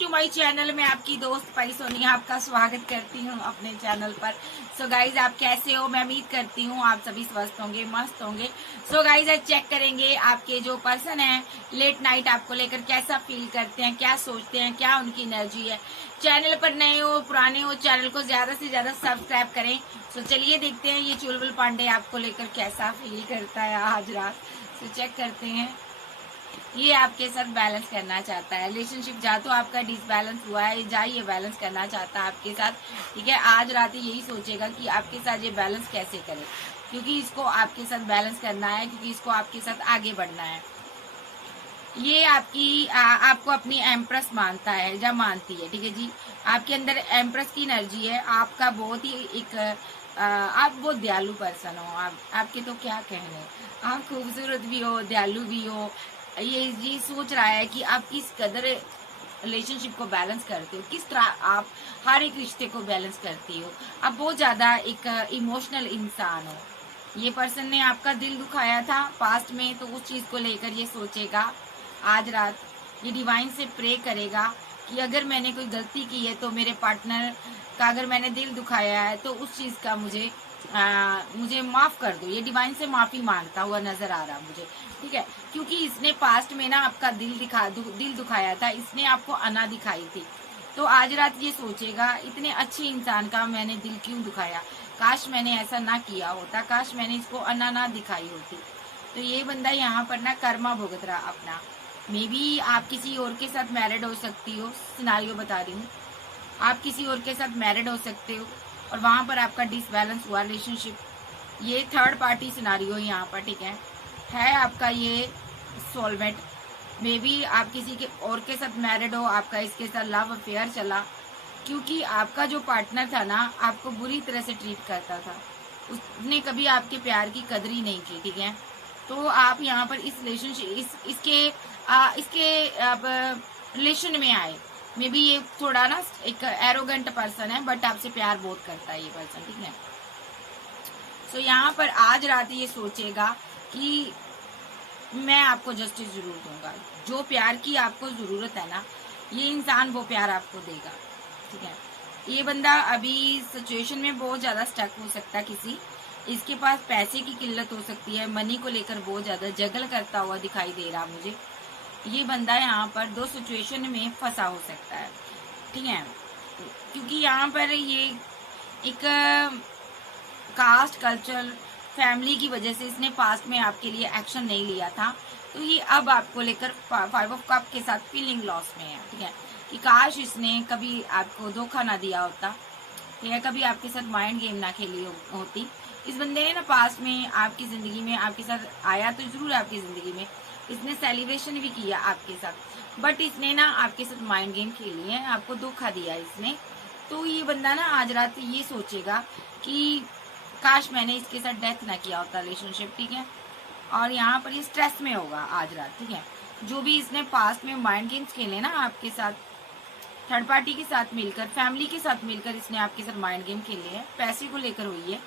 To my channel. मैं आपकी दोस्त पाई सोनिया आपका स्वागत करती हूँ अपने चैनल पर। सो गाइज आप कैसे हो? मैं उम्मीद करती हूँ आप सभी स्वस्थ होंगे, मस्त होंगे। सो गाइज आज चेक करेंगे आपके जो पर्सन है लेट नाइट आपको लेकर कैसा फील करते हैं, क्या सोचते हैं, क्या उनकी एनर्जी है। चैनल पर नए हो पुराने हो, चैनल को ज्यादा से ज्यादा सब्सक्राइब करें। सो चलिए देखते हैं ये चुलबुल पांडे आपको लेकर कैसा फील करता है आज रात। सो चेक करते हैं। ये आपके साथ बैलेंस करना चाहता है रिलेशनशिप, जा तो आपका डिसबैलेंस हुआ है, जा ये बैलेंस करना चाहता है आपके साथ। ठीक है, आज रात यही सोचेगा कि आपके साथ ये बैलेंस कैसे करे, क्योंकि इसको आपके साथ बैलेंस करना है, क्योंकि इसको आपके साथ आगे बढ़ना है। ये आपको अपनी एम्प्रेस मानता है, जब मानती है। ठीक है जी, आपके अंदर एम्प्रेस की एनर्जी है। आपका बहुत ही आप बहुत दयालु पर्सन हो। आपके तो क्या कहने, आप खूबसूरत भी हो, दयालु भी हो। ये सोच रहा है कि आप किस कदर रिलेशनशिप को बैलेंस करते हो, किस तरह आप हर एक रिश्ते को बैलेंस करती हो। आप बहुत ज्यादा एक इमोशनल इंसान हो। ये पर्सन ने आपका दिल दुखाया था पास्ट में, तो उस चीज को लेकर ये सोचेगा आज रात। ये डिवाइन से प्रे करेगा कि अगर मैंने कोई गलती की है तो मेरे पार्टनर का अगर मैंने दिल दुखाया है तो उस चीज का मुझे माफ कर दो। ये डिवाइन से माफी मांगता हुआ नजर आ रहा मुझे। ठीक है, क्योंकि इसने पास्ट में ना आपका दिल दुखाया था, इसने आपको अना दिखाई थी। तो आज रात ये सोचेगा इतने अच्छे इंसान का मैंने दिल क्यों दुखाया, काश मैंने ऐसा ना किया होता, काश मैंने इसको अना ना दिखाई होती। तो ये बंदा यहाँ पर ना कर्मा भुगत रहा अपना। मे बी आप किसी और के साथ मैरिड हो सकती हो, सिनारियो बता रही हूँ। आप किसी और के साथ मैरिड हो सकते हो और वहां पर आपका डिसबैलेंस हुआ रिलेशनशिप। ये थर्ड पार्टी सिनारियो यहाँ पर। ठीक है आपका ये सोलमेट। मे बी आप किसी के और के साथ मैरिड हो, आपका इसके साथ लव अफेयर चला, क्योंकि आपका जो पार्टनर था ना आपको बुरी तरह से ट्रीट करता था। उसने कभी आपके प्यार की कदर ही नहीं की। ठीक है, तो आप यहाँ पर इस रिलेशनशिप इसके आप रिलेशन में आए। मे बी ये थोड़ा ना एक एरोगेंट पर्सन है, बट आपसे प्यार बहुत करता है ये पर्सन। ठीक है, सो यहाँ पर आज रात ये सोचेगा कि मैं आपको जस्टिस जरूर दूंगा। जो प्यार की आपको जरूरत है ना, ये इंसान वो प्यार आपको देगा। ठीक है, ये बंदा अभी सिचुएशन में बहुत ज्यादा स्टक हो सकता है किसी, इसके पास पैसे की किल्लत हो सकती है, मनी को लेकर बहुत ज्यादा जगल करता हुआ दिखाई दे रहा मुझे। ये बंदा यहाँ पर दो सिचुएशन में फंसा हो सकता है। ठीक है, क्योंकि यहाँ पर ये एक कास्ट कल्चर फैमिली की वजह से इसने पास्ट में आपके लिए एक्शन नहीं लिया था, तो ये अब आपको लेकर 5 ऑफ कप के साथ फीलिंग लॉस में है। ठीक है, कि काश इसने कभी आपको धोखा ना दिया होता, या कभी आपके साथ माइंड गेम ना खेली होती। इस बंदे ने ना पास्ट में आपकी जिंदगी में आपके साथ आया तो जरूर आपकी जिंदगी में, इसने सेलिब्रेशन भी किया आपके साथ, बट इसने ना आपके साथ माइंड गेम खेली है, आपको धोखा दिया इसने। तो ये बंदा ना आज रात ये सोचेगा कि काश मैंने इसके साथ डेथ ना किया होता रिलेशनशिप। ठीक है, और यहाँ पर ये स्ट्रेस में होगा आज रात। ठीक है, जो भी इसने पास्ट में माइंड गेम्स खेले ना आपके साथ, थर्ड पार्टी के साथ मिलकर, फैमिली के साथ मिलकर इसने आपके साथ माइंड गेम खेले हैं, पैसे को लेकर हुई है,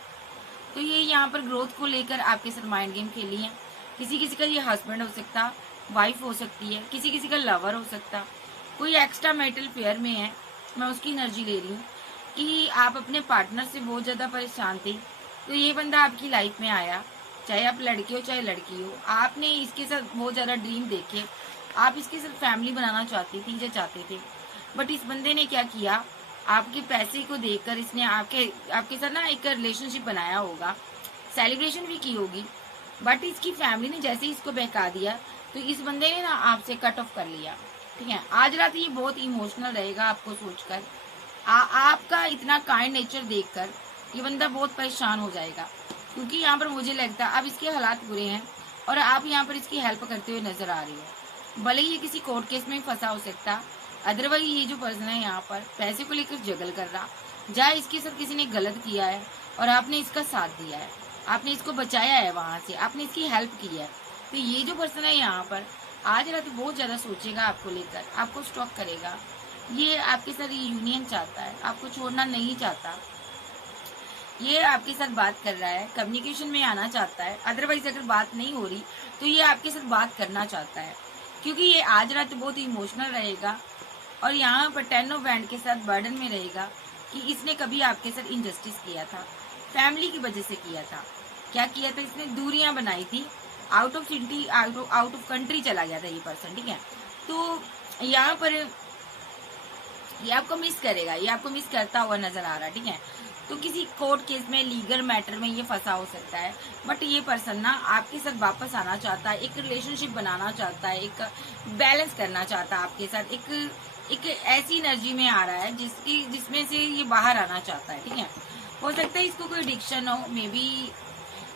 तो ये यहाँ पर ग्रोथ को लेकर आपके साथ माइंड गेम खेली है। किसी किसी का ये हस्बैंड हो सकता, वाइफ हो सकती है, किसी किसी का लवर हो सकता, कोई एक्स्ट्रा मेटल फेयर में है। मैं उसकी एनर्जी ले रही हूँ कि आप अपने पार्टनर से बहुत ज्यादा परेशान थे, तो ये बंदा आपकी लाइफ में आया, चाहे आप लड़के हो चाहे लड़की हो। आपने इसके साथ बहुत ज्यादा ड्रीम देखे, आप इसके साथ फैमिली बनाना चाहती थी या चाहते थे, बट इस बंदे ने क्या किया, आपके पैसे को देखकर इसने आपके साथ ना एक रिलेशनशिप बनाया होगा, सेलिब्रेशन भी की होगी, बट इसकी फैमिली ने जैसे ही इसको बहका दिया तो इस बंदे ने ना आपसे कट ऑफ कर लिया। ठीक है, आज रात ये बहुत इमोशनल रहेगा आपको सोचकर। आपका इतना काइंड नेचर देखकर ये बंदा बहुत परेशान हो जाएगा, क्योंकि यहाँ पर मुझे लगता है अब इसके हालात बुरे हैं और आप यहाँ पर इसकी हेल्प करते हुए नजर आ रही हो। भले ये किसी कोर्ट केस में फंसा हो सकता, अदरवाइज ये जो पर्सन है यहाँ पर पैसे को लेकर जगल कर रहा, जहाँ इसके साथ किसी ने गलत किया है और आपने इसका साथ दिया है, आपने इसको बचाया है, वहां से आपने इसकी हेल्प की है। तो ये जो पर्सन है यहाँ पर आज रात बहुत ज्यादा सोचेगा आपको लेकर, आपको स्टॉक करेगा। ये आपके साथ यूनियन चाहता है, आपको छोड़ना नहीं चाहता। ये आपके साथ बात कर रहा है, कम्युनिकेशन में आना चाहता है, अदरवाइज अगर बात नहीं हो रही तो ये आपके साथ बात करना चाहता है, क्योंकि ये आज रात बहुत इमोशनल रहेगा। और यहाँ पर 10 ऑफ वैंड के साथ बर्डन में रहेगा कि इसने कभी आपके साथ इनजस्टिस किया था, फैमिली की वजह से किया था। क्या किया था इसने? दूरियां बनाई थी, out of city, out of country चला गया था ये पर्सन, ठीक है। तो यहाँ पर ये आपको मिस करेगा, ये आपको मिस करता हुआ नजर आ रहा है, ठीक है। तो किसी कोर्ट केस में, लीगल मैटर में ये फंसा हो सकता है, बट ये पर्सन ना आपके साथ वापस आना चाहता है, एक रिलेशनशिप बनाना चाहता है, एक बैलेंस करना चाहता है आपके साथ, एक ऐसी एनर्जी में आ रहा है जिसमें से ये बाहर आना चाहता है, ठीक है। हो सकता है इसको कोई एडिक्शन हो, मे बी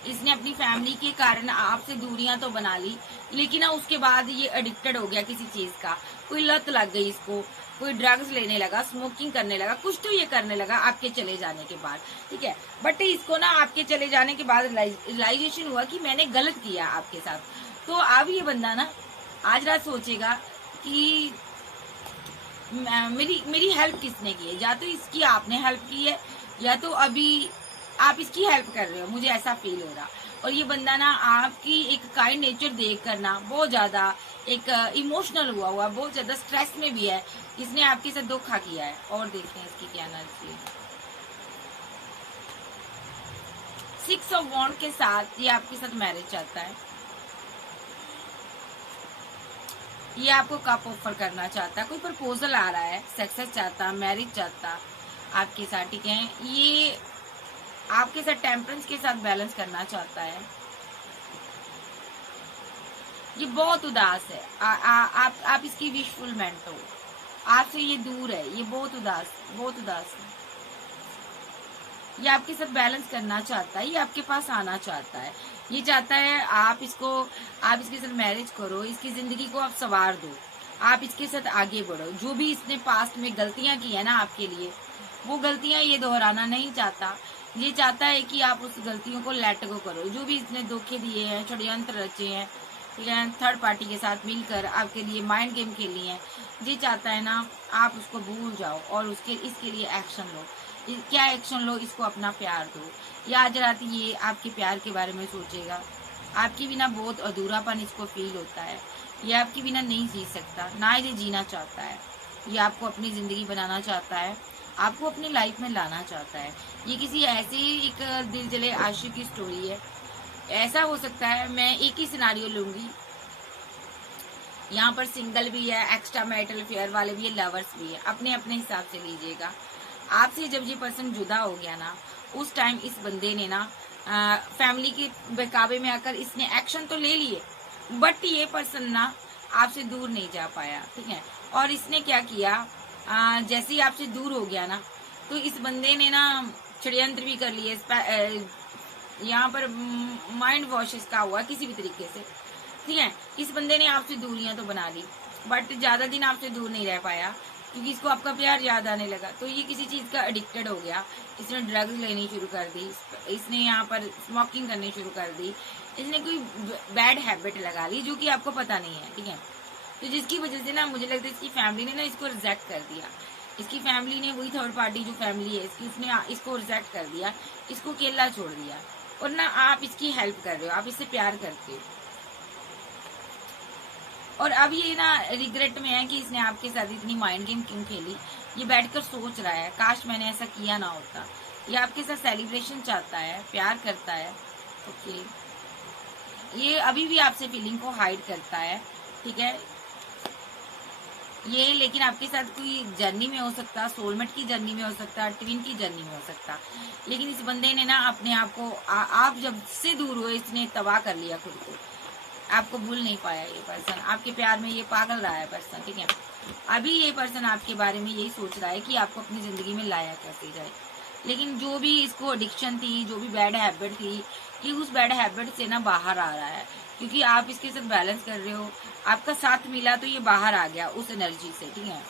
इसने अपनी फैमिली के कारण आपसे दूरियां तो बना ली, लेकिन ना उसके बाद ये एडिक्टेड हो गया किसी चीज का, कोई लत लग गई इसको, कोई ड्रग्स लेने लगा, स्मोकिंग करने लगा, कुछ तो ये करने लगा आपके चले जाने के बाद, ठीक है। बट इसको ना आपके चले जाने के बाद रियलाइजेशन हुआ कि मैंने गलत किया आपके साथ। तो अब ये बंदा ना आज रात सोचेगा कि मेरी हेल्प किसने की है, या तो इसकी आपने हेल्प की है, या तो अभी आप इसकी हेल्प कर रहे हो, मुझे ऐसा फील हो रहा। और ये बंदा ना आपकी एक काइंड नेचर देख कर ना बहुत ज्यादा एक इमोशनल हुआ बहुत ज्यादा स्ट्रेस में भी है, इसने आपके साथ धोखा किया है। और देखते हैं इसकी क्या एनर्जी है। 6 ऑफ वॉन्ड के साथ ये आपके साथ मैरिज चाहता है, ये आपको कप ऑफर करना चाहता है, कोई प्रपोजल आ रहा है, सक्सेस चाहता, मैरिज चाहता आपके साथ, ठीक है। ये आपके साथ टेम्परेंस के साथ बैलेंस करना चाहता है। ये बहुत उदास है, आप इसकी विशफुलमेंट हो, आपसे ये दूर है, ये बहुत उदास है। ये आपके साथ बैलेंस करना चाहता है, ये आपके पास आना चाहता है, ये चाहता है आप इसके साथ मैरिज करो, इसकी जिंदगी को आप संवार दो, आप इसके साथ आगे बढ़ो। जो भी इसने पास्ट में गलतियां की है ना आपके लिए, वो गलतियां ये दोहराना नहीं चाहता। ये चाहता है कि आप उस गलतियों को लेट गो करो। जो भी इसने धोखे दिए हैं, षड्यंत्र रचे हैं, ठीक है, थर्ड पार्टी के साथ मिलकर आपके लिए माइंड गेम खेली है, ये चाहता है ना आप उसको भूल जाओ और इसके लिए एक्शन लो। क्या एक्शन लो? इसको अपना प्यार दो। या आज रात ये आपके प्यार के बारे में सोचेगा, आपके बिना बहुत अधूरापन इसको फील होता है, ये आपके बिना नहीं जी सकता, ना ये जीना चाहता है, ये आपको अपनी जिंदगी बनाना चाहता है, आपको अपनी लाइफ में लाना चाहता है। ये किसी ऐसे एक दिल जले आशिक की स्टोरी है। ऐसा हो सकता है, मैं एक ही सिनारियो लूंगी, यहाँ पर सिंगल भी है, एक्स्ट्रा मैरिटल अफेयर वाले भी है, लवर्स भी है, अपने अपने हिसाब से लीजिएगा। आपसे जब ये पर्सन जुदा हो गया ना, उस टाइम इस बंदे ने ना फैमिली के बहकावे में आकर इसने एक्शन तो ले लिए, बट ये पर्सन ना आपसे दूर नहीं जा पाया, ठीक है। और इसने क्या किया, जैसे ही आपसे दूर हो गया ना, तो इस बंदे ने ना षड्यंत्र भी कर लिए, यहाँ पर माइंड वॉश इसका हुआ किसी भी तरीके से, ठीक है। इस बंदे ने आपसे दूरियां तो बना ली, बट ज्यादा दिन आपसे दूर नहीं रह पाया, क्योंकि इसको आपका प्यार याद आने लगा। तो ये किसी चीज का एडिक्टेड हो गया, इसने ड्रग्स लेनी शुरू कर दी, इसने यहाँ पर स्मोकिंग करनी शुरू कर दी, इसने कोई बैड हैबिट लगा ली जो कि आपको पता नहीं है, ठीक है। तो जिसकी वजह से ना मुझे लगता है इसकी फैमिली ने ना इसको रिजेक्ट कर दिया, इसकी फैमिली ने, वही थर्ड पार्टी जो फैमिली है इसकी, उसने इसको रिजेक्ट कर दिया, इसको अकेला छोड़ दिया। और ना आप इसकी हेल्प कर रहे हो, आप इससे प्यार करते हो, और अब ये ना रिग्रेट में है कि इसने आपके साथ इतनी माइंड गेम क्यों खेली। ये बैठकर सोच रहा है, काश मैंने ऐसा किया ना होता। ये आपके साथ सेलिब्रेशन चाहता है, प्यार करता है, ओके। ये अभी भी आपसे फीलिंग को हाइड करता है, ठीक है। ये लेकिन आपके साथ कोई जर्नी में हो सकता, सोलमेट की जर्नी में हो सकता, ट्विन की जर्नी में हो सकता, लेकिन इस बंदे ने ना अपने आप को आप जब से दूर हुए इसने तबाह कर लिया खुद को, आपको भूल नहीं पाया ये पर्सन, आपके प्यार में ये पागल रहा है पर्सन, ठीक है। अभी ये पर्सन आपके बारे में यही सोच रहा है कि आपको अपनी जिंदगी में लाया कैसे जाए, लेकिन जो भी इसको एडिक्शन थी, जो भी बैड हैबिट थी, कि उस बैड हैबिट से ना बाहर आ रहा है, क्योंकि आप इसके साथ बैलेंस कर रहे हो, आपका साथ मिला तो ये बाहर आ गया उस एनर्जी से, ठीक है।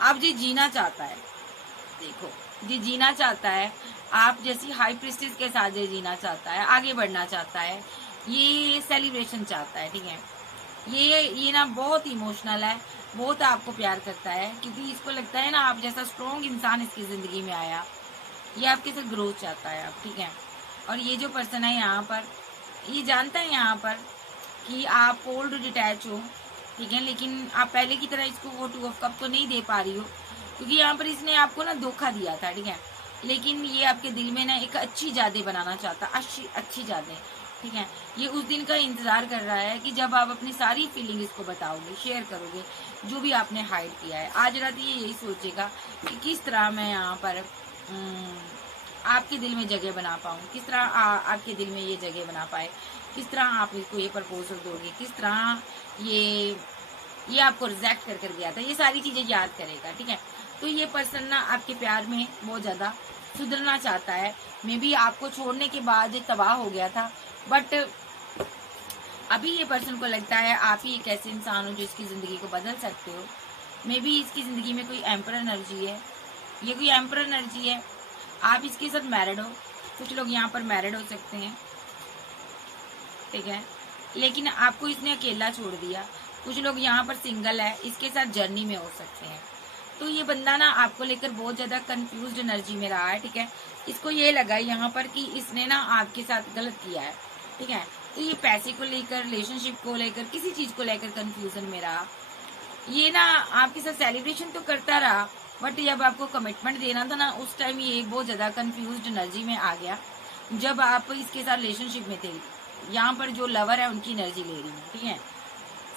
आप ये जीना चाहता है, देखो ये जीना चाहता है, आप जैसी हाई प्रिस्टिस के साथ ये जीना चाहता है, आगे बढ़ना चाहता है, ये सेलिब्रेशन चाहता है, ठीक है। ये ना बहुत इमोशनल है, बहुत आपको प्यार करता है, क्योंकि इसको लगता है ना आप जैसा स्ट्रॉन्ग इंसान इसकी जिंदगी में आया, ये आपके साथ ग्रोथ चाहता है आप, ठीक है। और ये जो पर्सन है यहाँ पर, ये जानता है यहाँ पर कि आप कोल्ड डिटैच हो, ठीक है, लेकिन आप पहले की तरह इसको वो 2 ऑफ कप तो नहीं दे पा रही हो, क्योंकि यहाँ पर इसने आपको ना धोखा दिया था, ठीक है। लेकिन ये आपके दिल में ना एक अच्छी यादें बनाना चाहता, अच्छी अच्छी यादें, ठीक है। ये उस दिन का इंतजार कर रहा है कि जब आप अपनी सारी फीलिंग इसको बताओगे, शेयर करोगे, जो भी आपने हाइड किया है। आज रात ये यही सोचेगा कि किस तरह मैं यहाँ पर आपके दिल में जगह बना पाऊँ, किस तरह आपके दिल में ये जगह बना पाए, किस तरह आप इसको ये प्रपोजल दोगे, किस तरह ये आपको रिजेक्ट कर गया था, ये सारी चीजें याद करेगा, ठीक है। तो ये पर्सन ना आपके प्यार में बहुत ज्यादा सुधरना चाहता है। मे बी आपको छोड़ने के बाद तबाह हो गया था, बट अभी ये पर्सन को लगता है आप ही एक ऐसे इंसान हो जो इसकी जिंदगी को बदल सकते हो। मे बी इसकी जिंदगी में कोई एम्पर एनर्जी है, ये कोई एम्पर एनर्जी है। आप इसके साथ मैरिड हो, कुछ लोग यहाँ पर मैरिड हो सकते हैं, ठीक है, लेकिन आपको इसने अकेला छोड़ दिया। कुछ लोग यहाँ पर सिंगल है, इसके साथ जर्नी में हो सकते हैं। तो ये बंदा ना आपको लेकर बहुत ज्यादा कंफ्यूज्ड एनर्जी में रहा है, ठीक है। इसको ये लगा यहाँ पर कि इसने ना आपके साथ गलत किया है, ठीक है। तो ये पैसे को लेकर, रिलेशनशिप को लेकर, किसी चीज को लेकर कंफ्यूजन में रहा। ये ना आपके साथ सेलिब्रेशन तो करता रहा, बट जब आपको कमिटमेंट देना था ना, उस टाइम ये बहुत ज्यादा कंफ्यूज्ड एनर्जी में आ गया। जब आप इसके साथ रिलेशनशिप में थे, यहाँ पर जो लवर है उनकी एनर्जी ले रही है, ठीक है।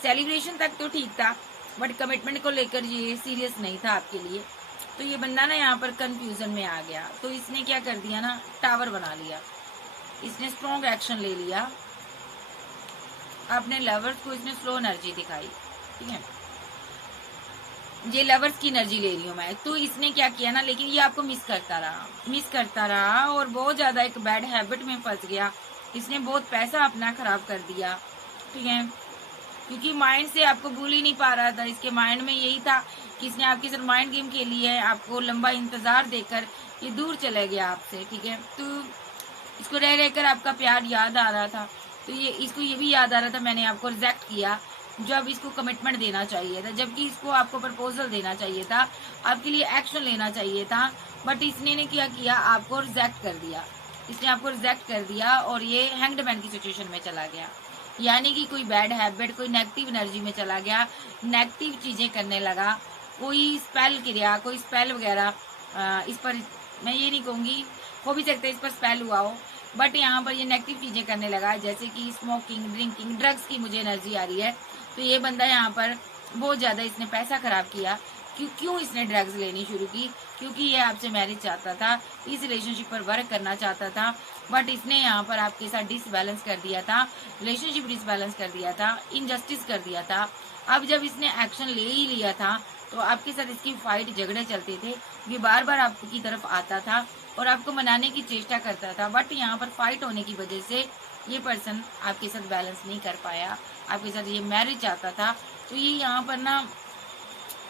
सेलिब्रेशन तक तो ठीक था, बट कमिटमेंट को लेकर ये सीरियस नहीं था आपके लिए। तो ये बंदा ना यहाँ पर कंफ्यूजन में आ गया। तो इसने क्या कर दिया ना, टावर बना लिया, इसने स्ट्रॉन्ग एक्शन ले लिया, अपने लवर्स को इसने स्लो एनर्जी दिखाई, ठीक है। ये लवर्स की एनर्जी ले रही हूँ मैं। तो इसने क्या किया ना, लेकिन ये आपको मिस करता रहा और बहुत ज्यादा एक बैड हैबिट में फंस गया। इसने बहुत पैसा अपना खराब कर दिया, ठीक है, क्योंकि माइंड से आपको भूल ही नहीं पा रहा था। इसके माइंड में यही था कि इसने आपके साथ माइंड गेम खेली है, आपको लंबा इंतजार देकर ये दूर चला गया आपसे, ठीक है। तो इसको रह रहकर आपका प्यार याद आ रहा था। तो इसको ये भी याद आ रहा था मैंने आपको रिजेक्ट किया, जब इसको कमिटमेंट देना चाहिए था, जबकि इसको आपको प्रपोजल देना चाहिए था, आपके लिए एक्शन लेना चाहिए था। बट इसने ने क्या किया, आपको रिजेक्ट कर दिया। इसने आपको रिजेक्ट कर दिया और ये हैंग्ड मैन की सिचुएशन में चला गया, यानी कि कोई बैड हैबिट, कोई नेगेटिव एनर्जी में चला गया, नेगेटिव चीजें करने लगा। कोई स्पेल क्रिया, कोई स्पेल वगैरह इस पर, मैं ये नहीं कहूंगी, हो भी सकता है इस पर स्पेल हुआ हो, बट यहाँ पर ये नेगेटिव चीजें करने लगा, जैसे कि स्मोकिंग, ड्रिंकिंग, ड्रग्स की मुझे एनर्जी आ रही है। तो ये बंदा यहाँ पर बहुत ज्यादा इसने पैसा खराब किया। क्यों इसने ड्रग्स लेनी शुरू की, क्योंकि ये आपसे मैरिज चाहता था, इस रिलेशनशिप पर वर्क करना चाहता था, बट इसने यहाँ पर आपके साथ डिसबैलेंस कर दिया था, रिलेशनशिप डिसबैलेंस कर दिया था, इनजस्टिस कर दिया था। अब जब इसने एक्शन ले ही लिया था, तो आपके साथ इसकी फाइट, झगड़े चलते थे। ये बार बार आपकी तरफ आता था और आपको मनाने की चेष्टा करता था, बट यहाँ पर फाइट होने की वजह से ये पर्सन आपके साथ बैलेंस नहीं कर पाया, आपके साथ ये मैरिज चाहता था। तो ये यहाँ पर ना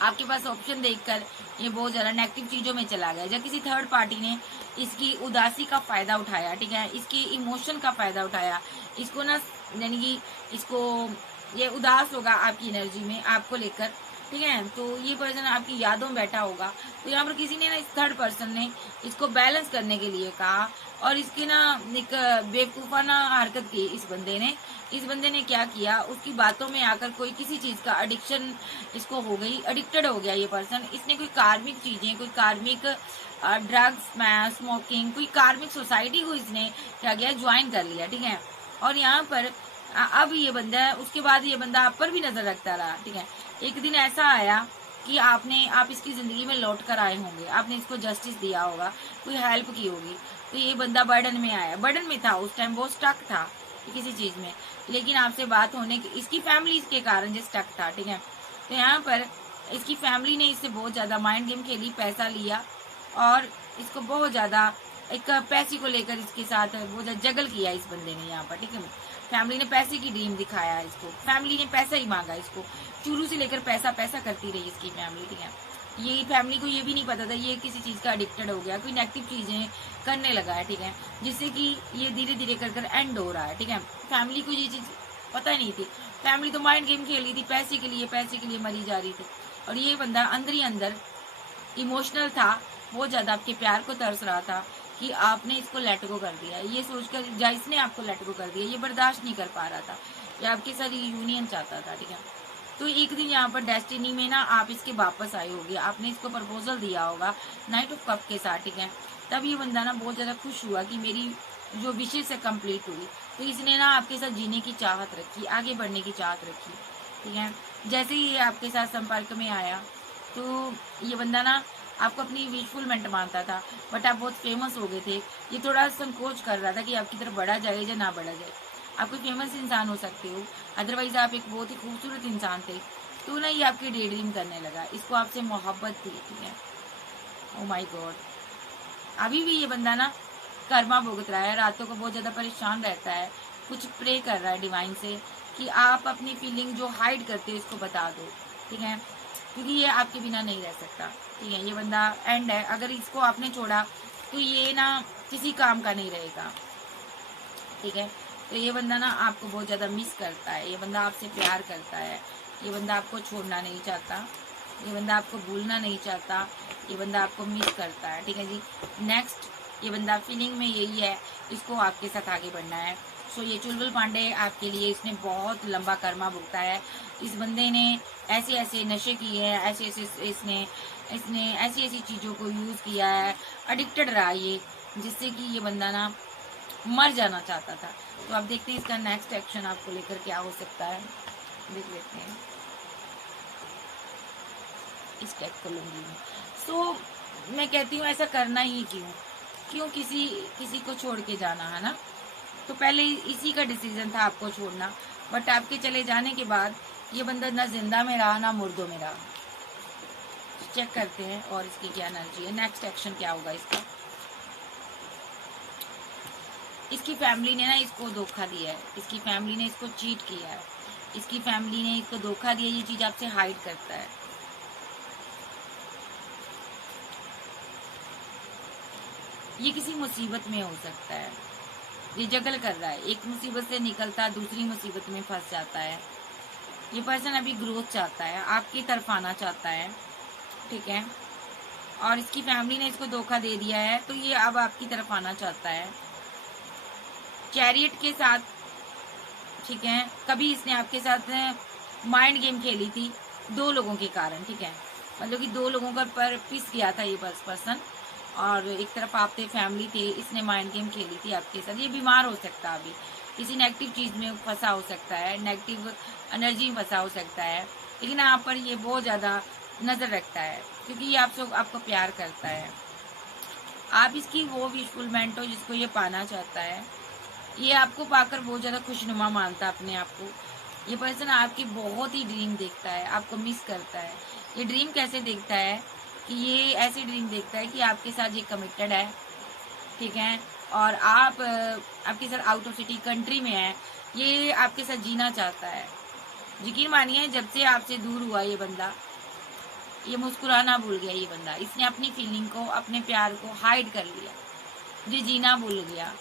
आपके पास ऑप्शन देखकर ये बहुत ज्यादा नेगेटिव चीजों में चला गया। जब किसी थर्ड पार्टी ने इसकी उदासी का फायदा उठाया, ठीक है, इसके इमोशन का फायदा उठाया, इसको ना, यानी कि इसको ये उदास होगा आपकी एनर्जी में, आपको लेकर, ठीक है। तो ये पर्सन आपकी यादों में बैठा होगा। तो यहाँ पर किसी ने ना, इस थर्ड पर्सन ने इसको बैलेंस करने के लिए कहा और इसकी ना एक बेवकूफाना हरकत की। इस बंदे ने क्या किया, उसकी बातों में आकर कोई किसी चीज का एडिक्शन इसको हो गई, एडिक्टेड हो गया ये पर्सन। इसने कोई कार्मिक चीजें, कोई कार्मिक ड्रग्स, स्मोकिंग, कोई कार्मिक सोसाइटी को इसने क्या किया, ज्वाइन कर लिया, ठीक है। और यहाँ पर अब ये बंदा है, उसके बाद ये बंदा आप पर भी नजर रखता रहा, ठीक है। एक दिन ऐसा आया कि आप इसकी जिंदगी में लौट कर आए होंगे, आपने इसको जस्टिस दिया होगा, कोई हेल्प की होगी। तो ये बंदा बर्डन में आया, बर्डन में था उस टाइम, बहुत स्टक था किसी चीज में, लेकिन आपसे बात होने की, इसकी फैमिली इसके कारण जो स्टक था, ठीक है। तो यहाँ पर इसकी फैमिली ने इससे बहुत ज्यादा माइंड गेम खेली, पैसा लिया और इसको बहुत ज्यादा एक पैसे को लेकर इसके साथ बहुत ज्यादा जगल किया इस बंदे ने यहाँ पर, ठीक है। फैमिली ने पैसे की ड्रीम दिखाया इसको, फैमिली ने पैसा ही मांगा इसको, शुरू से लेकर पैसा पैसा करती रही इसकी फैमिली, ठीक है। ये फैमिली को ये भी नहीं पता था ये किसी चीज का एडिक्टेड हो गया, कोई नेगेटिव चीजें करने लगा है, ठीक है, जिससे कि ये धीरे धीरे कर एंड हो रहा है, ठीक है। फैमिली को ये चीज पता नहीं थी, फैमिली तो माइंड गेम खेल रही थी, पैसे के लिए मरी जा रही थी। और ये बंदा अंदर ही अंदर इमोशनल था, बहुत ज्यादा आपके प्यार को तरस रहा था कि आपने इसको लेट गो कर दिया, ये सोचकर जाइस ने आपको लेट गो कर दिया, ये बर्दाश्त नहीं कर पा रहा था, ये आपके साथ यूनियन चाहता था, ठीक है। तो एक दिन यहाँ पर डेस्टिनी में ना आप इसके वापस आए होगे, आपने इसको प्रपोजल दिया होगा नाइट ऑफ कप के साथ, ठीक है। तब ये बंदा ना बहुत ज्यादा खुश हुआ कि मेरी जो विशेष है कंप्लीट हुई, तो इसने ना आपके साथ जीने की चाहत रखी, आगे बढ़ने की चाहत रखी, ठीक है। जैसे ही ये आपके साथ संपर्क में आया तो ये बंदा ना आपको अपनी विशफुलमेंट मानता था, बट आप बहुत फेमस हो गए थे। ये थोड़ा संकोच कर रहा था कि आपकी तरफ बढ़ा जाए या ना बढ़ा जाए। आप कोई फेमस इंसान हो सकते हो, अदरवाइज आप एक बहुत ही खूबसूरत इंसान थे। तो ना ये आपकी डे ड्रीम करने लगा, इसको आपसे मोहब्बत थी, ठीक है। ओ माय गॉड, अभी भी ये बंदा ना कर्मा भुगत रहा है, रातों को बहुत ज्यादा परेशान रहता है, कुछ प्रे कर रहा है डिवाइन से कि आप अपनी फीलिंग जो हाइड करते हो इसको बता दो, ठीक है, क्योंकि ये आपके बिना नहीं रह सकता, ठीक है। ये बंदा एंड है, अगर इसको आपने छोड़ा तो ये ना किसी काम का नहीं रहेगा, ठीक है। तो ये बंदा ना आपको बहुत ज्यादा मिस करता है, ये बंदा आपसे प्यार करता है, ये बंदा आपको छोड़ना नहीं चाहता, ये बंदा आपको भूलना नहीं चाहता, ये बंदा आपको मिस करता है, ठीक है जी। नेक्स्ट, ये बंदा फीलिंग में यही है, इसको आपके साथ आगे बढ़ना है। सो ये चुलबुल पांडे आपके लिए, इसने बहुत लंबा कर्मा भुगता है। इस बंदे ने ऐसे ऐसे नशे किए हैं, ऐसे ऐसे इसने ऐसी ऐसी चीज़ों को यूज़ किया है, एडिक्टेड रहा ये, जिससे कि ये बंदा ना मर जाना चाहता था। तो आप देखते हैं इसका नेक्स्ट एक्शन आपको लेकर क्या हो सकता है, देख लेते हैं इस टैग को लूंगी मैं। तो मैं कहती हूँ ऐसा करना ही क्यों किसी को छोड़ के जाना, है ना। तो पहले इसी का डिसीजन था आपको छोड़ना, बट आपके चले जाने के बाद ये बंदा ना जिंदा में रहा ना मुर्दों में रहा। चेक करते हैं और इसकी क्या एनर्जी है, नेक्स्ट एक्शन क्या होगा इसका। इसकी फैमिली ने ना इसको धोखा दिया है, इसकी फैमिली ने इसको चीट किया है, इसकी फैमिली ने इसको धोखा दिया, ये चीज आपसे हाइड करता है। ये किसी मुसीबत में हो सकता है, ये जगल कर रहा है, एक मुसीबत से निकलता दूसरी मुसीबत में फंस जाता है। ये पर्सन अभी ग्रोथ चाहता है, आपकी तरफ आना चाहता है, ठीक है। और इसकी फैमिली ने इसको धोखा दे दिया है, तो ये अब आपकी तरफ आना चाहता है चैरियट के साथ, ठीक है। कभी इसने आपके साथ माइंड गेम खेली थी, दो लोगों के कारण, ठीक है। मतलब कि दो लोगों का पर पिस गया था ये पर्सन, और एक तरफ आप थे, फैमिली थे, इसने माइंड गेम खेली थी आपके साथ। ये बीमार हो सकता है, अभी किसी नेगेटिव चीज में फंसा हो सकता है, नेगेटिव एनर्जी में फंसा हो सकता है, लेकिन आप पर ये बहुत ज्यादा नजर रखता है, क्योंकि ये आपको प्यार करता है। आप इसकी वो विशफुलमेंट हो जिसको ये पाना चाहता है। ये आपको पाकर बहुत ज्यादा खुशनुमा मानता है अपने आप को। ये पर्सन आपकी बहुत ही ड्रीम देखता है, आपको मिस करता है। ये ड्रीम कैसे देखता है कि ये ऐसे ड्रीम देखता है कि आपके साथ ये कमिटेड है, ठीक है, और आप आपके साथ आउट ऑफ सिटी कंट्री में है, ये आपके साथ जीना चाहता है। यकीन मानिए, जब से आपसे दूर हुआ ये बंदा, ये मुस्कुराना भूल गया ये बंदा, इसने अपनी फीलिंग को, अपने प्यार को हाइड कर लिया, ये जीना भूल गया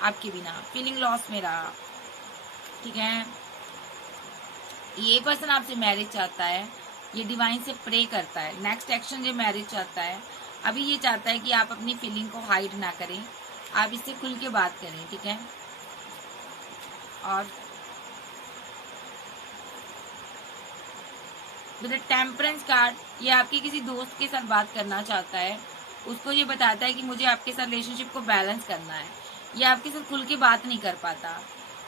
आपके बिना, फीलिंग लॉस में रहा, ठीक है। ये पर्सन आपसे मैरिज चाहता है, ये डिवाइन से प्रे करता है। नेक्स्ट एक्शन ये मैरिज चाहता है, अभी ये चाहता है कि आप अपनी फीलिंग को हाइड ना करें, आप इससे खुल के बात करें, ठीक है। और टेम्परेंस कार्ड, ये आपके किसी दोस्त के साथ बात करना चाहता है, उसको ये बताता है कि मुझे आपके साथ रिलेशनशिप को बैलेंस करना है। ये आपके साथ खुल के बात नहीं कर पाता,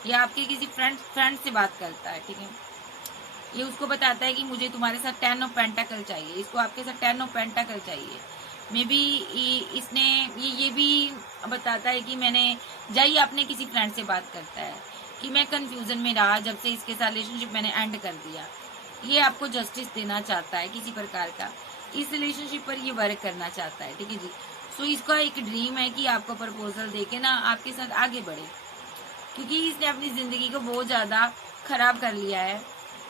ये आपके किसी फ्रेंड से बात करता है, ठीक है। ये उसको बताता है कि मुझे तुम्हारे साथ 10 ऑफ पेंटाकल चाहिए, इसको आपके साथ 10 ऑफ पेंटाकल चाहिए। मे बी इसने ये भी बताता है कि मैंने जाइए अपने किसी फ्रेंड से बात करता है कि मैं कंफ्यूजन में रहा जब से इसके साथ रिलेशनशिप मैंने एंड कर दिया। ये आपको जस्टिस देना चाहता है किसी प्रकार का, इस रिलेशनशिप पर ये वर्क करना चाहता है, ठीक है जी। सो इसका एक ड्रीम है कि आपको प्रपोजल देके ना आपके साथ आगे बढ़े, क्योंकि इसने अपनी जिंदगी को बहुत ज्यादा खराब कर लिया है,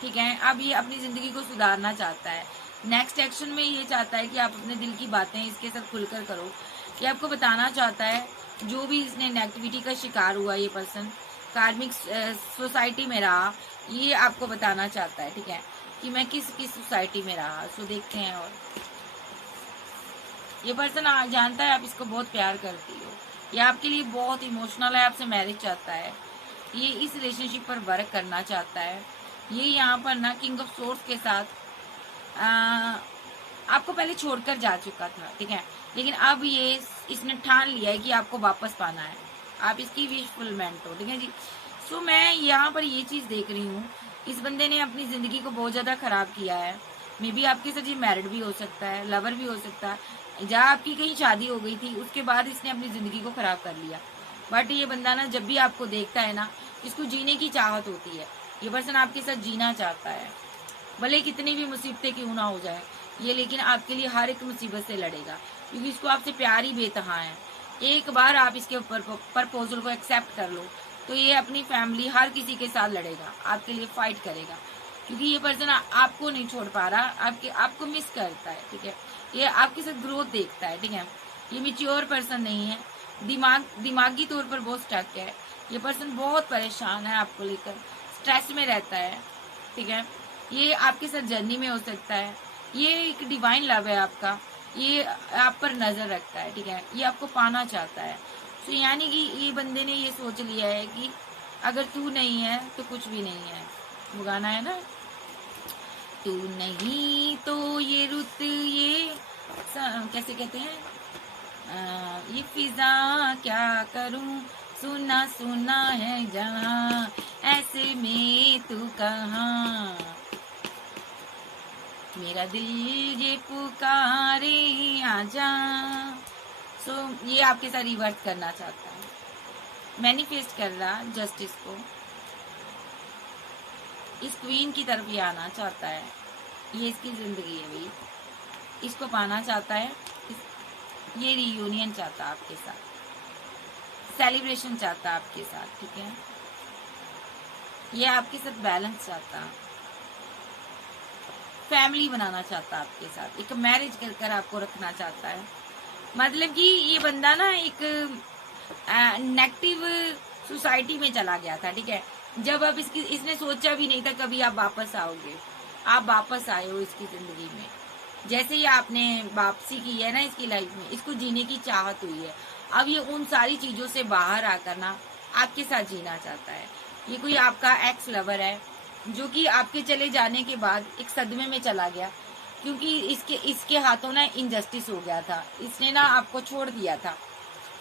ठीक है। अब ये अपनी जिंदगी को सुधारना चाहता है। नेक्स्ट एक्शन में ये चाहता है कि आप अपने दिल की बातें इसके साथ खुलकर करो। ये आपको बताना चाहता है, जो भी इसने नेगेटिविटी का शिकार हुआ ये पर्सन, कार्मिक सोसाइटी में रहा, ये आपको बताना चाहता है, ठीक है, कि मैं किस सोसाइटी में रहा। सो देखते हैं। और ये पर्सन जानता है आप इसको बहुत प्यार करती हो, ये आपके लिए बहुत इमोशनल है, आपसे मैरिज चाहता है, ये इस रिलेशनशिप पर वर्क करना चाहता है, ये यहाँ पर ना किंग ऑफ सोर्स के साथ आ, आपको पहले छोड़कर जा चुका था, ठीक है, लेकिन अब ये इसने ठान लिया है कि आपको वापस पाना है, आप इसकी विश फुलमेंट हो, ठीक है जी। सो मैं यहाँ पर ये चीज देख रही हूँ, इस बंदे ने अपनी जिंदगी को बहुत ज्यादा खराब किया है। मे बी आपके साथ ये मैरिड भी हो सकता है, लवर भी हो सकता है, जहाँ आपकी कहीं शादी हो गई थी उसके बाद इसने अपनी जिंदगी को खराब कर लिया। बट ये बंदा ना जब भी आपको देखता है ना, इसको जीने की चाहत होती है, ये पर्सन आपके साथ जीना चाहता है, भले कितनी भी मुसीबतें क्यों ना हो जाए ये, लेकिन आपके लिए हर एक मुसीबत से लड़ेगा, क्योंकि इसको आपसे प्यार ही बेतहा है। एक बार आप इसके प्रपोजल को एक्सेप्ट कर लो तो ये अपनी फैमिली हर किसी के साथ लड़ेगा, आपके लिए फाइट करेगा, क्योंकि ये पर्सन आपको नहीं छोड़ पा रहा, आपको मिस करता है, ठीक है, ये आपके साथ ग्रोथ देखता है, ठीक है। ये मेच्योर पर्सन नहीं है, दिमागी तौर पर बहुत स्टक है, ये पर्सन बहुत परेशान है आपको लेकर, स्ट्रेस में रहता है, ठीक है। ये आपके साथ जर्नी में हो सकता है, ये एक डिवाइन लव है आपका, ये आप पर नजर रखता है, ठीक है, ये आपको पाना चाहता है। तो यानी कि ये बंदे ने ये सोच लिया है कि अगर तू नहीं है तो कुछ भी नहीं है, वो गाना है ना, तू नहीं तो ये रुत ये कैसे कहते हैं, ये फिजा क्या करूं, सुना सुना है जहां, ऐसे में तू कहाँ, मेरा दिल ये पुकारे आजा। सो ये आपके साथ रिवर्स करना चाहता है, मैनिफेस्ट कर रहा जस्टिस को, इस क्वीन की तरफ ये आना चाहता है, ये इसकी जिंदगी है भाई, इसको पाना चाहता है, ये रियूनियन चाहता है आपके साथ, सेलिब्रेशन चाहता है आपके साथ, ठीक है, ये आपके साथ बैलेंस चाहता है, फैमिली बनाना चाहता है आपके साथ, एक मैरिज कर आपको रखना चाहता है। मतलब कि ये बंदा ना एक नेगेटिव सोसाइटी में चला गया था, ठीक है, जब अब इसने सोचा भी नहीं था कभी आप वापस आओगे, आप वापस आए हो इसकी जिंदगी में, जैसे ही आपने वापसी की है ना इसकी लाइफ में, इसको जीने की चाहत हुई है, अब ये उन सारी चीजों से बाहर आकर ना आपके साथ जीना चाहता है। ये कोई आपका एक्स लवर है जो कि आपके चले जाने के बाद एक सदमे में चला गया, क्योंकि इसके हाथों ना इनजस्टिस हो गया था, इसने ना आपको छोड़ दिया था,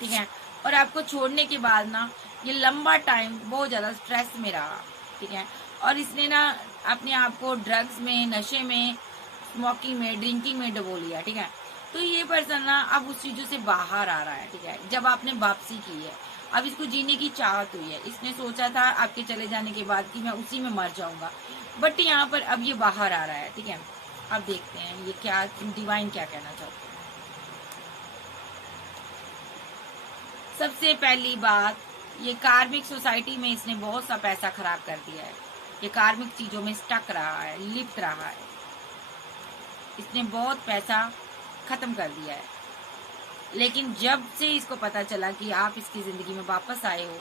ठीक है, और आपको छोड़ने के बाद ना ये लंबा टाइम बहुत ज्यादा स्ट्रेस में रहा, ठीक है, और इसने ना अपने आप को ड्रग्स में, नशे में, स्मोकिंग में, ड्रिंकिंग में डुबो लिया, ठीक है। तो ये पर्सन ना अब उस चीजों से बाहर आ रहा है, ठीक है, जब आपने वापसी की है, अब इसको जीने की चाहत हुई है, इसने सोचा था आपके चले जाने के बाद कि मैं उसी में मर जाऊंगा, बट यहाँ पर अब ये बाहर आ रहा है, ठीक है। अब देखते हैं ये क्या डिवाइन क्या कहना चाहते हैं। सबसे पहली बात, ये कार्मिक सोसाइटी में इसने बहुत सा पैसा खराब कर दिया है, ये कार्मिक चीजों में स्टक रहा है, लिप्त रहा है, इसने बहुत पैसा खत्म कर दिया है, लेकिन जब से इसको पता चला कि आप इसकी जिंदगी में वापस आए हो,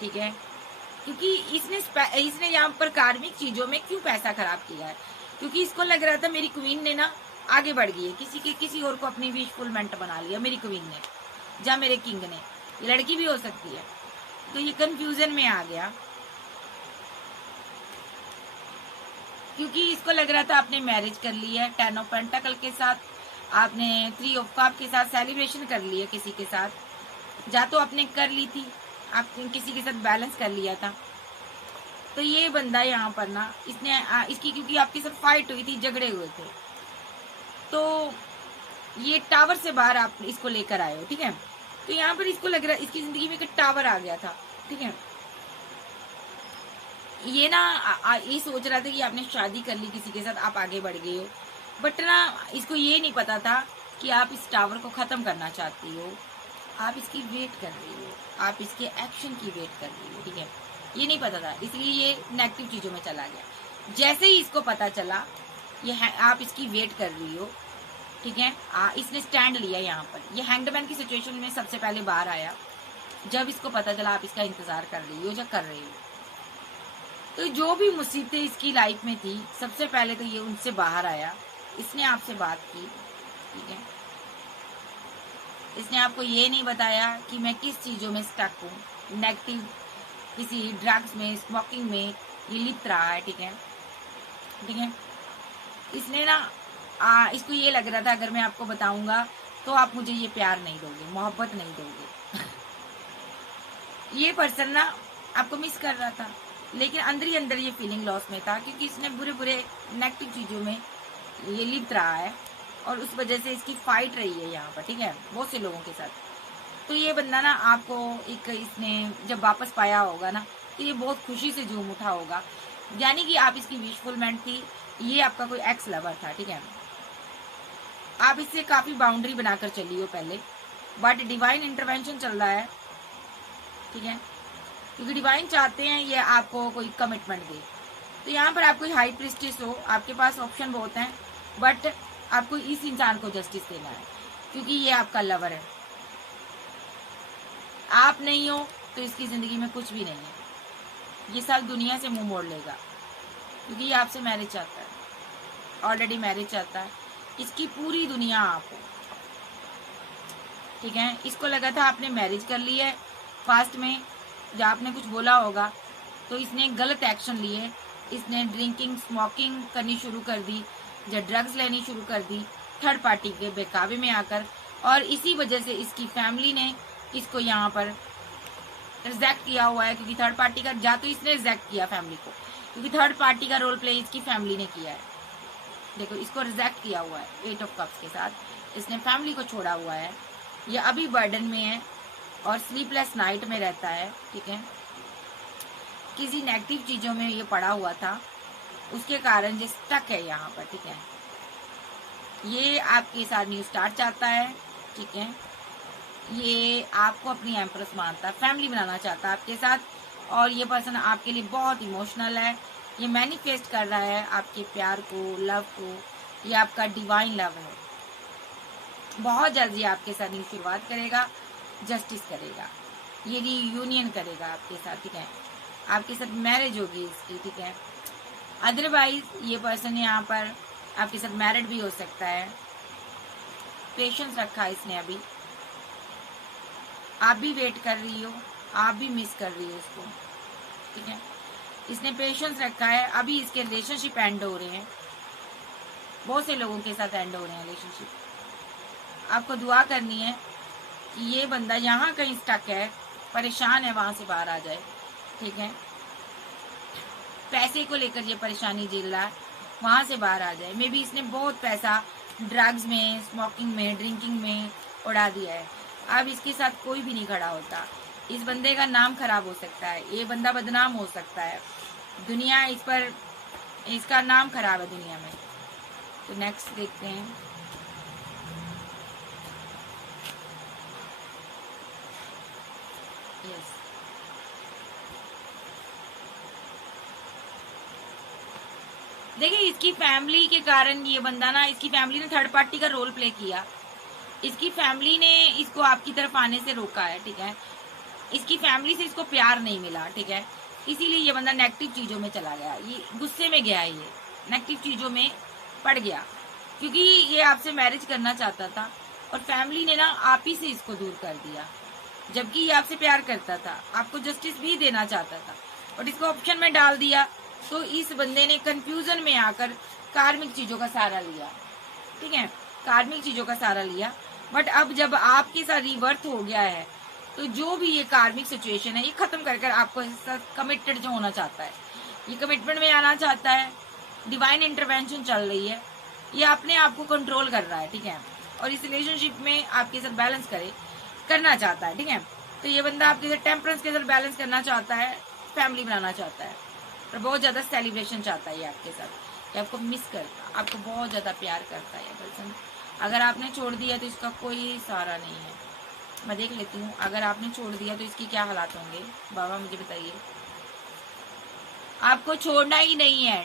ठीक है, क्योंकि इसने यहाँ पर कार्मिक चीजों में क्यों पैसा खराब किया है, क्योंकि इसको लग रहा था मेरी क्वीन ने ना आगे बढ़ गई है, किसी और को अपनी विश फुलमेंट बना लिया मेरी क्वीन ने, या मेरे किंग ने, ये लड़की भी हो सकती है, तो ये कंफ्यूजन में आ गया, क्योंकि इसको लग रहा था आपने मैरिज कर ली है 10 ऑफ पेंटाकल के साथ, आपने 3 ऑफ कप के साथ सेलिब्रेशन कर ली है किसी के साथ, जा तो आपने कर ली थी, आपने किसी के साथ बैलेंस कर लिया था। तो ये बंदा यहाँ पर ना इसकी क्योंकि आपके साथ फाइट हुई थी, झगड़े हुए थे, तो ये टावर से बाहर आप इसको लेकर आए हो, ठीक है। तो यहाँ पर इसको लग रहा है इसकी जिंदगी में एक टावर आ गया था, ठीक है, ये ना ये सोच रहा था कि आपने शादी कर ली किसी के साथ, आप आगे बढ़ गए हो, बट ना इसको ये नहीं पता था कि आप इस टावर को खत्म करना चाहती हो, आप इसकी वेट कर रही हो, आप इसके एक्शन की वेट कर रही हो, ठीक है, ये नहीं पता था, इसलिए ये नेगेटिव चीजों में चला गया। जैसे ही इसको पता चला ये आप इसकी वेट कर रही हो, ठीक है, इसने स्टैंड लिया यहाँ पर, ये हैंगमैन की सिचुएशन में सबसे पहले बाहर आया, जब इसको पता चला आप इसका इंतजार कर रही हो या कर रही हो। तो जो भी मुसीबतें इसकी लाइफ में थी, सबसे पहले तो ये उनसे बाहर आया, इसने आपसे बात की, ठीक है, इसने आपको ये नहीं बताया कि मैं किस चीजों में स्टक हूँ, नेगेटिव किसी ड्रग्स में, स्मोकिंग में, ये लिप्त रहा है, ठीक है, ठीक है। इसने ना इसको ये लग रहा था अगर मैं आपको बताऊंगा तो आप मुझे ये प्यार नहीं दोगे, मोहब्बत नहीं दोगे। ये पर्सन ना आपको मिस कर रहा था, लेकिन अंदर ही अंदर ये फीलिंग लॉस में था, क्योंकि इसने बुरे बुरे नेगेटिव चीजों में ये लिप्त रहा है और उस वजह से इसकी फाइट रही है यहाँ पर, ठीक है, बहुत से लोगों के साथ। तो ये बंदा ना आपको एक इसने जब वापस पाया होगा ना, तो ये बहुत खुशी से झूम उठा होगा, यानी कि आप इसकी विशफुलमेंट थी। ये आपका कोई एक्स लवर था, ठीक है, आप इससे काफी बाउंड्री बनाकर चली हो पहले, बट डिवाइन इंटरवेंशन चल रहा है, ठीक है, क्योंकि डिवाइन चाहते हैं ये आपको कोई कमिटमेंट दे। तो यहाँ पर आप कोई हाई प्रिस्टिस हो, आपके पास ऑप्शन बहुत हैं, बट आपको इस इंसान को जस्टिस देना है, क्योंकि ये आपका लवर है। आप नहीं हो तो इसकी जिंदगी में कुछ भी नहीं है, ये सब दुनिया से मुंह मोड़ लेगा, क्योंकि ये आपसे मैरिज चाहता है, ऑलरेडी मैरिज चाहता है। इसकी पूरी दुनिया आप हो, ठीक है। इसको लगा था आपने मैरिज कर ली है, फास्ट में जब आपने कुछ बोला होगा तो इसने गलत एक्शन लिए, इसने ड्रिंकिंग स्मोकिंग करनी शुरू कर दी, जब ड्रग्स लेनी शुरू कर दी थर्ड पार्टी के बेकाबू में आकर, और इसी वजह से इसकी फैमिली ने इसको यहाँ पर रिजेक्ट किया हुआ है, क्योंकि थर्ड पार्टी का या तो इसने रिजेक्ट किया फैमिली को, क्योंकि थर्ड पार्टी का रोल प्ले इसकी फैमिली ने किया है। देखो इसको रिजेक्ट किया हुआ है 8 ऑफ कप्स के साथ, इसने फैमिली को छोड़ा हुआ है, ये अभी बर्डन में है और स्लीपलेस नाइट में रहता है, ठीक है, किसी नेगेटिव चीजों में ये पड़ा हुआ था, उसके कारण ये स्टक है यहाँ पर, ठीक है। ये आपके साथ न्यू स्टार्ट चाहता है, ठीक है, ये आपको अपनी एम्प्रेस मानता है, फैमिली बनाना चाहता है आपके साथ, और ये पर्सन आपके लिए बहुत इमोशनल है, ये मैनिफेस्ट कर रहा है आपके प्यार को, लव को, ये आपका डिवाइन लव है। बहुत जल्दी आपके साथ न्यू शुरुआत करेगा, जस्टिस करेगा, ये रीयूनियन करेगा आपके साथ, ठीक है, आपके साथ मैरिज होगी इसकी, ठीक है। अदरवाइज ये पर्सन यहाँ पर आपके साथ मैरिड भी हो सकता है। पेशेंस रखा इसने अभी, आप भी वेट कर रही हो, आप भी मिस कर रही हो इसको, ठीक है, इसने पेशेंस रखा है। अभी इसके रिलेशनशिप एंड हो रहे हैं, बहुत से लोगों के साथ एंड हो रहे हैं रिलेशनशिप। आपको दुआ करनी है कि ये बंदा यहाँ कहीं स्टक है, परेशान है, वहां से बाहर आ जाए, ठीक है, पैसे को लेकर ये परेशानी झेल रहा है, वहां से बाहर आ जाए। मे बी इसने बहुत पैसा ड्रग्स में, स्मोकिंग में, ड्रिंकिंग में उड़ा दिया है, अब इसके साथ कोई भी नहीं खड़ा होता, इस बंदे का नाम खराब हो सकता है, ये बंदा बदनाम हो सकता है, दुनिया इस पर, इसका नाम खराब है दुनिया में। तो नेक्स्ट देखते हैं, यस, देखिए इसकी फैमिली के कारण ये बंदा ना, इसकी फैमिली ने थर्ड पार्टी का रोल प्ले किया, इसकी फैमिली ने इसको आपकी तरफ आने से रोका है, ठीक है, इसकी फैमिली से इसको प्यार नहीं मिला, ठीक है, इसीलिए ये बंदा नेगेटिव चीजों में चला गया, ये गुस्से में गया, ये नेगेटिव चीजों में पड़ गया, क्योंकि ये आपसे मैरिज करना चाहता था और फैमिली ने ना आप ही से इसको दूर कर दिया, जबकि ये आपसे प्यार करता था, आपको जस्टिस भी देना चाहता था, और इसको ऑप्शन में डाल दिया। तो इस बंदे ने कंफ्यूजन में आकर कार्मिक चीजों का सहारा लिया, ठीक है, कार्मिक चीजों का सहारा लिया। बट अब जब आपके साथ रिवर्थ हो गया है, तो जो भी ये कार्मिक सिचुएशन है ये खत्म कर कर आपको इसके साथ कमिटेड जो होना चाहता है, ये कमिटमेंट में आना चाहता है, डिवाइन इंटरवेंशन चल रही है, ये अपने आप को कंट्रोल कर रहा है, ठीक है, और इस रिलेशनशिप में आपके साथ बैलेंस करना चाहता है, ठीक है। तो ये बंदा आपके साथ टेम्परेंस के साथ बैलेंस करना चाहता है, फैमिली बनाना चाहता है, और बहुत ज्यादा सेलिब्रेशन चाहता है ये आपके साथ, कि आपको मिस करता, आपको बहुत ज्यादा प्यार करता है पर्सन। अगर आपने छोड़ दिया तो इसका कोई सहारा नहीं है। मैं देख लेती हूँ, अगर आपने छोड़ दिया तो इसकी क्या हालात होंगे, बाबा मुझे बताइए। आपको छोड़ना ही नहीं है,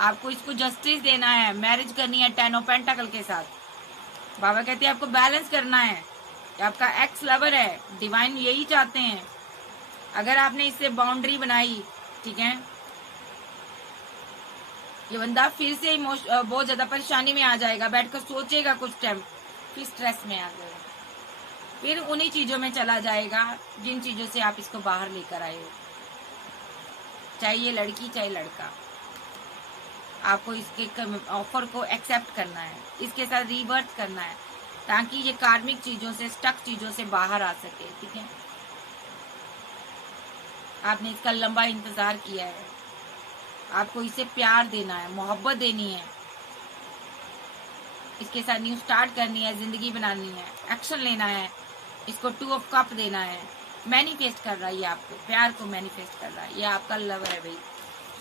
आपको इसको जस्टिस देना है, मैरिज करनी है 10 ऑफ पेंटाकल के साथ। बाबा कहते हैं आपको बैलेंस करना है, आपका एक्स लवर है, डिवाइन यही चाहते हैं। अगर आपने इससे बाउंड्री बनाई, ठीक है, ये बंदा फिर से बहुत ज्यादा परेशानी में आ जाएगा, बैठकर सोचेगा कुछ टाइम, फिर स्ट्रेस में आ जाएगा, फिर उन्हीं चीजों में चला जाएगा जिन चीजों से आप इसको बाहर लेकर आए हो। चाहे ये लड़की चाहे लड़का, आपको इसके ऑफर को एक्सेप्ट करना है, इसके साथ रीबर्थ करना है, ताकि ये कार्मिक चीजों से, स्टक चीजों से बाहर आ सके। ठीक है, आपने इसका लंबा इंतजार किया है, आपको इसे प्यार देना है, मोहब्बत देनी है, इसके साथ न्यू स्टार्ट करनी है, जिंदगी बनानी है, एक्शन लेना है, इसको 2 ऑफ कप देना है, मैनिफेस्ट कर रहा है, ये आपको प्यार को मैनिफेस्ट कर रहा है, ये आपका लवर है भाई।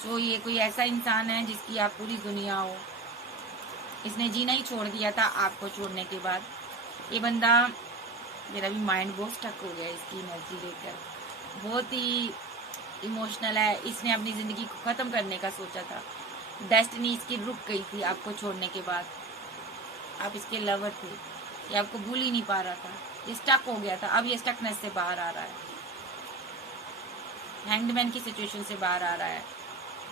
सो ये कोई ऐसा इंसान है जिसकी आप पूरी दुनिया हो, इसने जीना ही छोड़ दिया था आपको छोड़ने के बाद। ये बंदा, मेरा भी माइंड बहुत स्टक हो गया इसकी एनर्जी लेकर, बहुत ही इमोशनल है। इसने अपनी जिंदगी को खत्म करने का सोचा था, डेस्टिनी इसकी रुक गई थी आपको छोड़ने के बाद। आप इसके लवर थे, ये आपको भूल ही नहीं पा रहा था, ये स्टक हो गया था, अब ये स्टकनेस से बाहर आ रहा है, हैंग्डमैन की सिचुएशन से बाहर आ रहा है,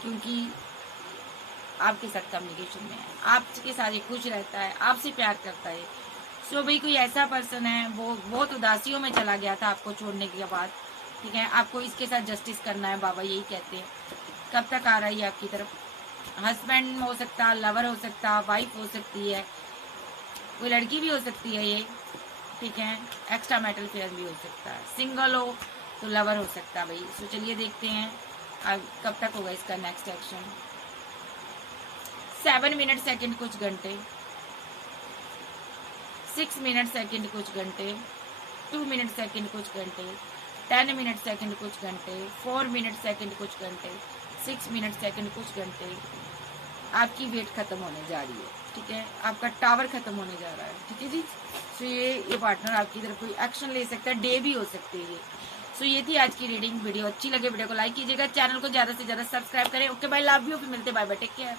क्योंकि आपके साथ कम्युनिकेशन में है, आपके साथ ये खुश रहता है, आपसे प्यार करता है। सो भाई कोई ऐसा पर्सन है, वो बहुत उदासियों में चला गया था आपको छोड़ने के बाद। ठीक है, आपको इसके साथ जस्टिस करना है, बाबा यही कहते हैं। कब तक आ रहा है ये आपकी तरफ? हस्बैंड हो सकता, लवर हो सकता, वाइफ हो सकती है, कोई लड़की भी हो सकती है ये। ठीक है, एक्स्ट्रा मैटल फेयर भी हो सकता है, सिंगल हो तो लवर हो सकता है भाई। सो चलिए देखते हैं अब कब तक होगा इसका नेक्स्ट एक्शन। 7 मिनट सेकंड कुछ घंटे, 6 मिनट सेकंड कुछ घंटे, 2 मिनट सेकंड कुछ घंटे, 10 मिनट सेकंड कुछ घंटे, 4 मिनट सेकंड कुछ घंटे, 6 मिनट सेकंड कुछ घंटे। आपकी वेट खत्म होने जा रही है। ठीक है, आपका टावर खत्म होने जा रहा है। ठीक है जी। सो ये पार्टनर आपकी तरफ कोई एक्शन ले सकता है, डे भी हो सकती है। सो ये थी आज की रीडिंग। वीडियो अच्छी लगे वीडियो को लाइक कीजिएगा, चैनल को ज्यादा से ज्यादा सब्सक्राइब करें। ओके बाय, लव यू, फिर मिलते, बाय बाय, टेक केयर।